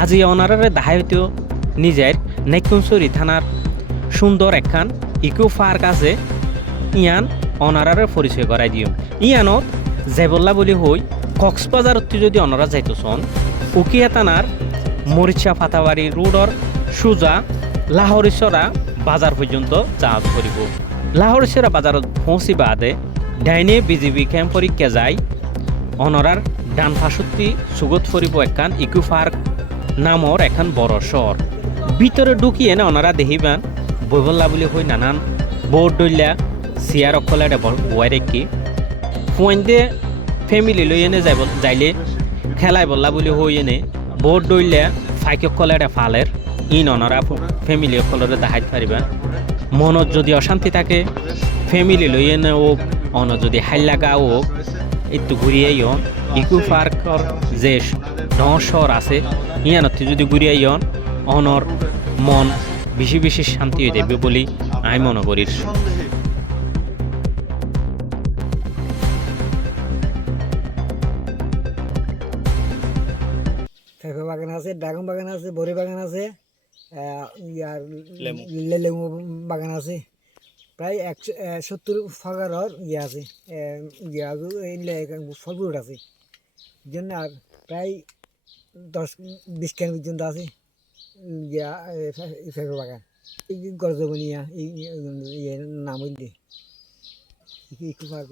আজি অনারারে দাহাই হইতেও নিজের নেকুমসরি থানার সুন্দর একখান ইকো পার্ক আছে ইয়ান অনারারে পরিচয় করাই দিও ইয়ানত জেবল্লা বলি হই কক্সবাজার যদি অনারা যাইতেছন উকিয়া থানার মরিচা ফাতাবাড়ি রোডর সুজা লাহরিসরা বাজার পর্যন্ত যাওয়া করিব লাহরিসরা বাজারত পৌঁছি বাদে ডাইনে বিজিবি ক্যাম্প পরীক্ষা যায় অনরার ডান পাশত্তি সুগত ফরিব একখান ইকো পার্ক নামর এখন বড় শহর ভিতরে ঢুকিয়ে না ওনারা দেখিবান বইবল্লা বলি হই নানান বোর্ড ডইলা চেয়ার অকলে বয় রেখি ফুয়েন্দে ফ্যামিলি লই এনে যাইলে খেলাই বললা বলি হই এনে বোর্ড ডইলা ফাইক অকলে ফালের ইন ওনারা ফ্যামিলি অকলরে দেখাইতে পারিবা মনত যদি অশান্তি থাকে ফ্যামিলি লই এনে হোক অন যদি হাইলাগা হোক একটু ঘুরিয়েই ইকো পার্কর যে শহর আছে ইয়ানত যদি ঘুরিয়াই অনর মন বেশি বেশি শান্তি হয়ে যাবে বলি আমি মনে করি পেঁপে বাগান আছে, ড্রাগন বাগান আছে, বড়ি বাগান আছে, ইয়ার লেবু বাগান আছে। প্রায় 170 ফাগারর ইয়ে আছে, ফলফ্রুট আছে জন্য আর প্রায় 10-20 ক্যান পর্যন্ত আছে ইয়া পেঁপে বাগান। এই গরজবনিয়া এই নাম হইলে ইকো পার্ক